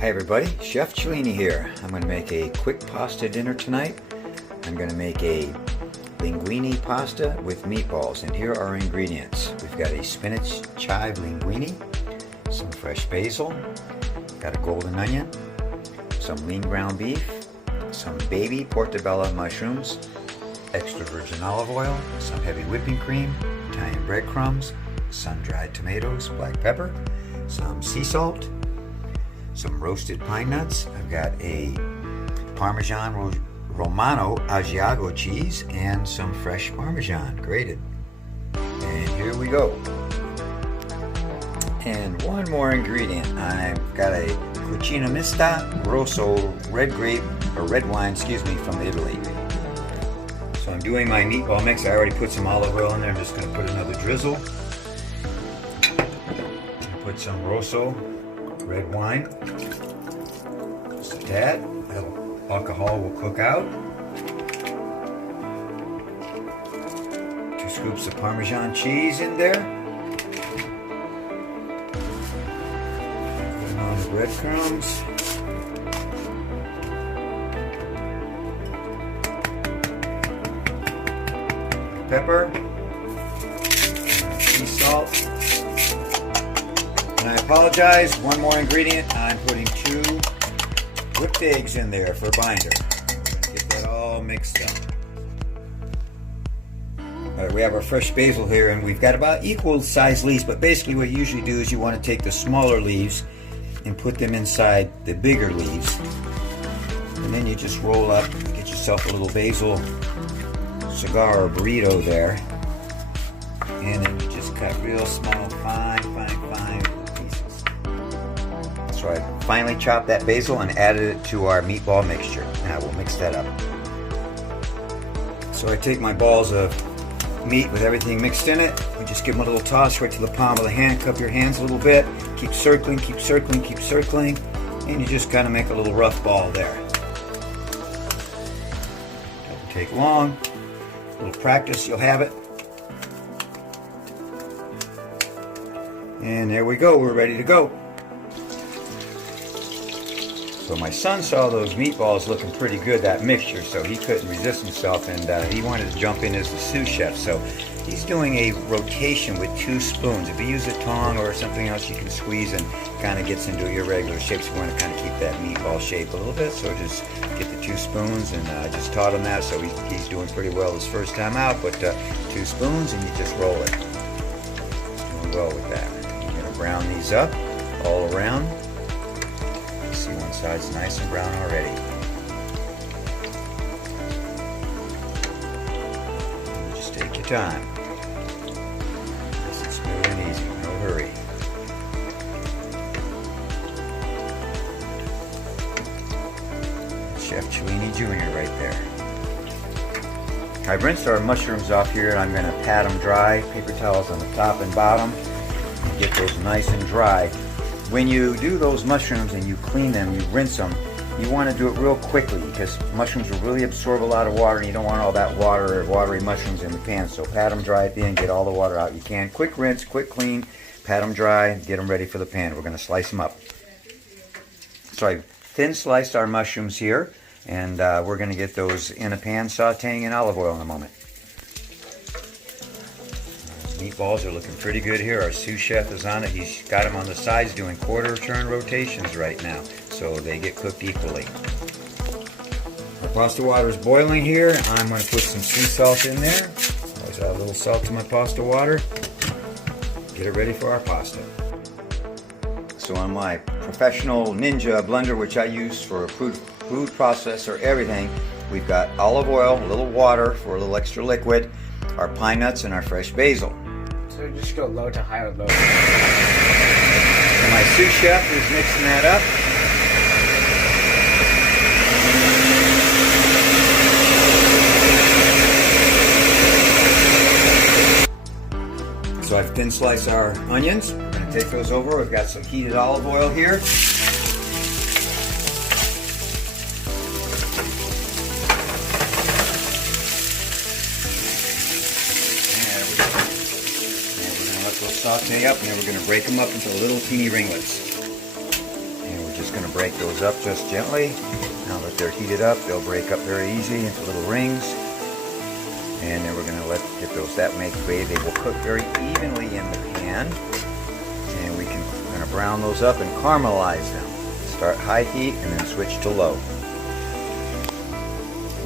Hi everybody, Chef Cellini here. I'm going to make a quick pasta dinner tonight. I'm going to make a linguine pasta with meatballs, and here are our ingredients. We've got a spinach chive linguine, some fresh basil, got a golden onion, some lean ground beef, some baby portobello mushrooms, extra virgin olive oil, some heavy whipping cream, Italian breadcrumbs, sun-dried tomatoes, black pepper, some sea salt, some roasted pine nuts. I've got a Parmesan Romano Asiago cheese and some fresh Parmesan grated. And here we go. And one more ingredient. I've got a Cucina Mista Rosso red wine, from Italy. So I'm doing my meatball mix. I already put some olive oil in there. I'm just going to put another drizzle. Put some Rosso red wine, just a tad. That alcohol will cook out. 2 scoops of Parmesan cheese in there. Put on the breadcrumbs. Pepper, sea salt. And I apologize, one more ingredient. I'm putting 2 whipped eggs in there for binder. I'm going to get that all mixed up. Alright, we have our fresh basil here, and we've got about equal sized leaves, but basically what you usually do is you want to take the smaller leaves and put them inside the bigger leaves. And then you just roll up, get yourself a little basil cigar or burrito there. And then you just cut real small, fine pieces. So I finally chopped that basil and added it to our meatball mixture. Now we'll mix that up. So I take my balls of meat with everything mixed in it. We just give them a little toss right to the palm of the hand. Cup your hands a little bit. Keep circling, keep circling, keep circling. And you just kind of make a little rough ball there. Doesn't take long. A little practice, you'll have it. And there we go, we're ready to go. So my son saw those meatballs looking pretty good, that mixture, so he couldn't resist himself, and he wanted to jump in as the sous chef. So he's doing a rotation with 2 spoons. If you use a tong or something else, you can squeeze and kind of gets into your regular shapes. You want to kind of keep that meatball shape a little bit, so just get the 2 spoons, and I just taught him that, so he's doing pretty well his first time out. But 2 spoons, and you just roll it. He's doing well with that. You're going to brown these up all around. See, one side's nice and brown already. And just take your time. Nice and smooth and easy, no hurry. Chef Cellini Jr. right there. I've rinsed our mushrooms off here, and I'm going to pat them dry. Paper towels on the top and bottom. And get those nice and dry. When you do those mushrooms and you clean them, you rinse them, you want to do it real quickly because mushrooms will really absorb a lot of water, and you don't want all that water or watery mushrooms in the pan. So pat them dry at the end, get all the water out you can. Quick rinse, quick clean, pat them dry, get them ready for the pan. We're going to slice them up. So I thin sliced our mushrooms here, and we're going to get those in a pan sauteing in olive oil in a moment. Meatballs are looking pretty good here. Our sous chef is on it. He's got them on the sides doing quarter turn rotations right now, so they get cooked equally. Our pasta water is boiling here. I'm going to put some sea salt in there. Always add a little salt to my pasta water. Get it ready for our pasta. So on my professional Ninja blender, which I use for food processor, everything, we've got olive oil, a little water for a little extra liquid, our pine nuts, and our fresh basil. So just go low to high or low. And my sous chef is mixing that up. So I've thin sliced our onions. We're going to take those over. We've got some heated olive oil here. They'll saute up, and then we're going to break them up into little teeny ringlets. And we're just going to break those up just gently. Now that they're heated up, they'll break up very easy into little rings. And then we're going to get those that way. They will cook very evenly in the pan. And we're going to brown those up and caramelize them. Start high heat and then switch to low.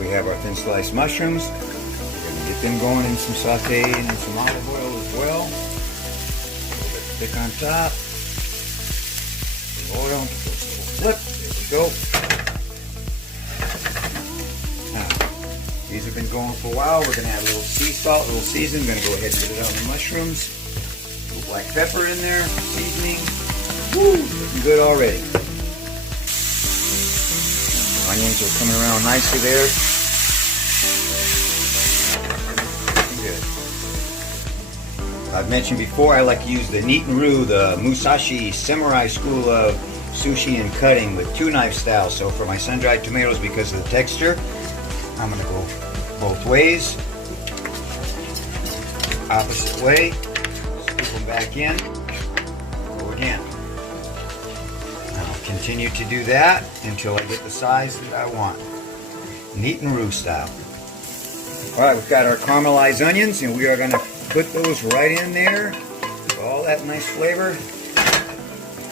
We have our thin sliced mushrooms. We're going to get them going in some sauteed and some olive oil as well. A little bit thick on top. The oil, flip. There we go. Now, these have been going for a while. We're going to add a little sea salt, a little season. We're going to go ahead and put it on the mushrooms. A little black pepper in there, seasoning. Woo, looking good already. Onions are coming around nicely there. Good. I've mentioned before I like to use the Neat-n-Ru, the Musashi Samurai School of Sushi and Cutting with 2-knife style. So for my sun-dried tomatoes, because of the texture, I'm going to go both ways. Opposite way. Scoop them back in. Go again. Continue to do that until I get the size that I want. Neat-n-Ru style. Alright, we've got our caramelized onions, and we are going to put those right in there. All that nice flavor.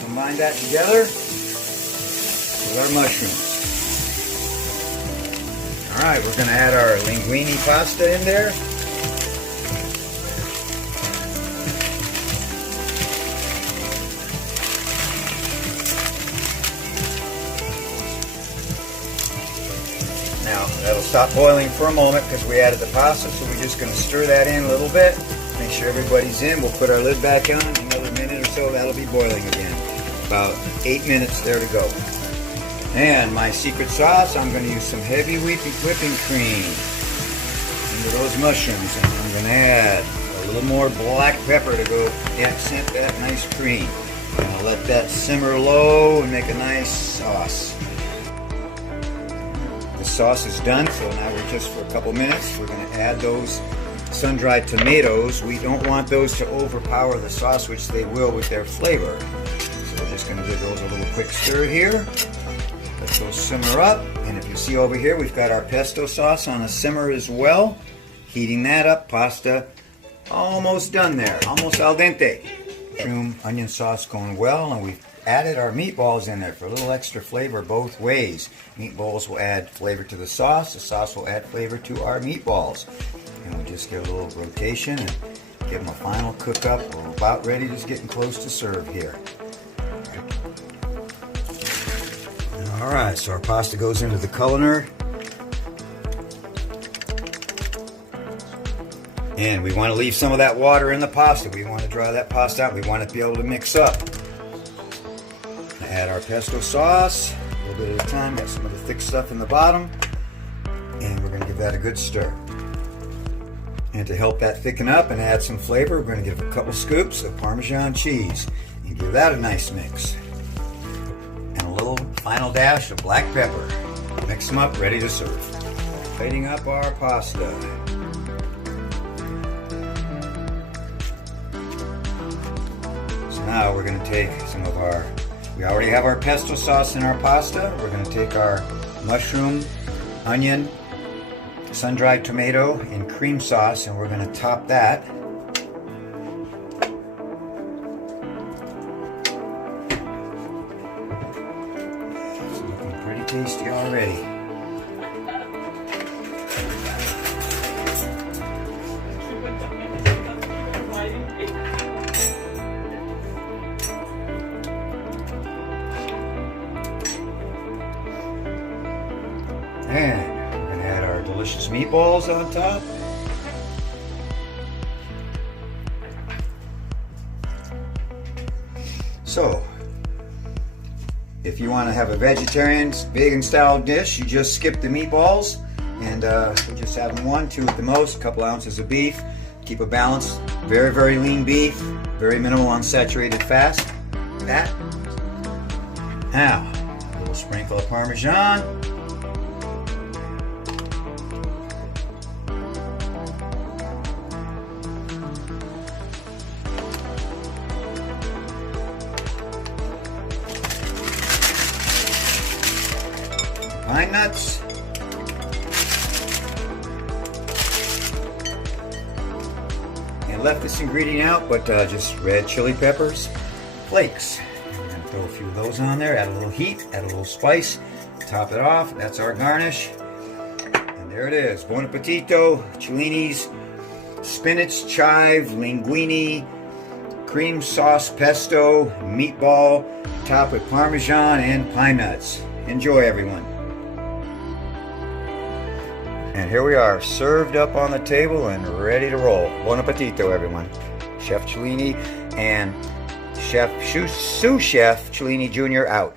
Combine that together with our mushrooms. Alright, we're going to add our linguini pasta in there. Now, that'll stop boiling for a moment because we added the pasta, so we're just going to stir that in a little bit. Make sure everybody's in. We'll put our lid back on. Another minute or so, that'll be boiling again. About 8 minutes there to go. And my secret sauce, I'm going to use some heavy whipping cream into those mushrooms. And I'm going to add a little more black pepper to go accent that nice cream. I'm going to let that simmer low and make a nice sauce. Sauce is done, so now we're just for a couple minutes. We're going to add those sun-dried tomatoes. We don't want those to overpower the sauce, which they will with their flavor. So we're just going to give those a little quick stir here. Let those simmer up. And if you see over here, we've got our pesto sauce on a simmer as well. Heating that up. Pasta almost done there. Almost al dente. Mushroom, onion sauce going well, and we've added our meatballs in there for a little extra flavor both ways. Meatballs will add flavor to the sauce will add flavor to our meatballs. And we'll just get a little rotation and give them a final cook up. We're about ready, just getting close to serve here. Alright, so our pasta goes into the colander. And we want to leave some of that water in the pasta. We want to draw that pasta out. We want it to be able to mix up. Add our pesto sauce, a little bit at a time. Got some of the thick stuff in the bottom, and we're going to give that a good stir. And to help that thicken up and add some flavor, we're going to give a couple scoops of Parmesan cheese and give that a nice mix. And a little final dash of black pepper. Mix them up, ready to serve. Plating up our pasta. So now we're going to take some of our We already have our pesto sauce in our pasta. We're going to take our mushroom, onion, sun-dried tomato, and cream sauce, and we're going to top that. It's looking pretty tasty already. And we're going to add our delicious meatballs on top. So, if you want to have a vegetarian, vegan style dish, you just skip the meatballs and we just have them 1, 2 at the most, a couple ounces of beef. Keep a balanced, very, very lean beef, very minimal unsaturated fat. Now, a little sprinkle of Parmesan. pine nuts. And left this ingredient out, but just red chili peppers, flakes. I'm gonna throw a few of those on there, add a little heat, add a little spice, top it off. That's our garnish. And there it is, buon appetito, Cellini's spinach, chive, linguini, cream sauce pesto, meatball, topped with Parmesan and pine nuts. Enjoy, everyone. And here we are, served up on the table and ready to roll. Buon appetito, everyone. Chef Cellini and Sous Chef Cellini Jr. out.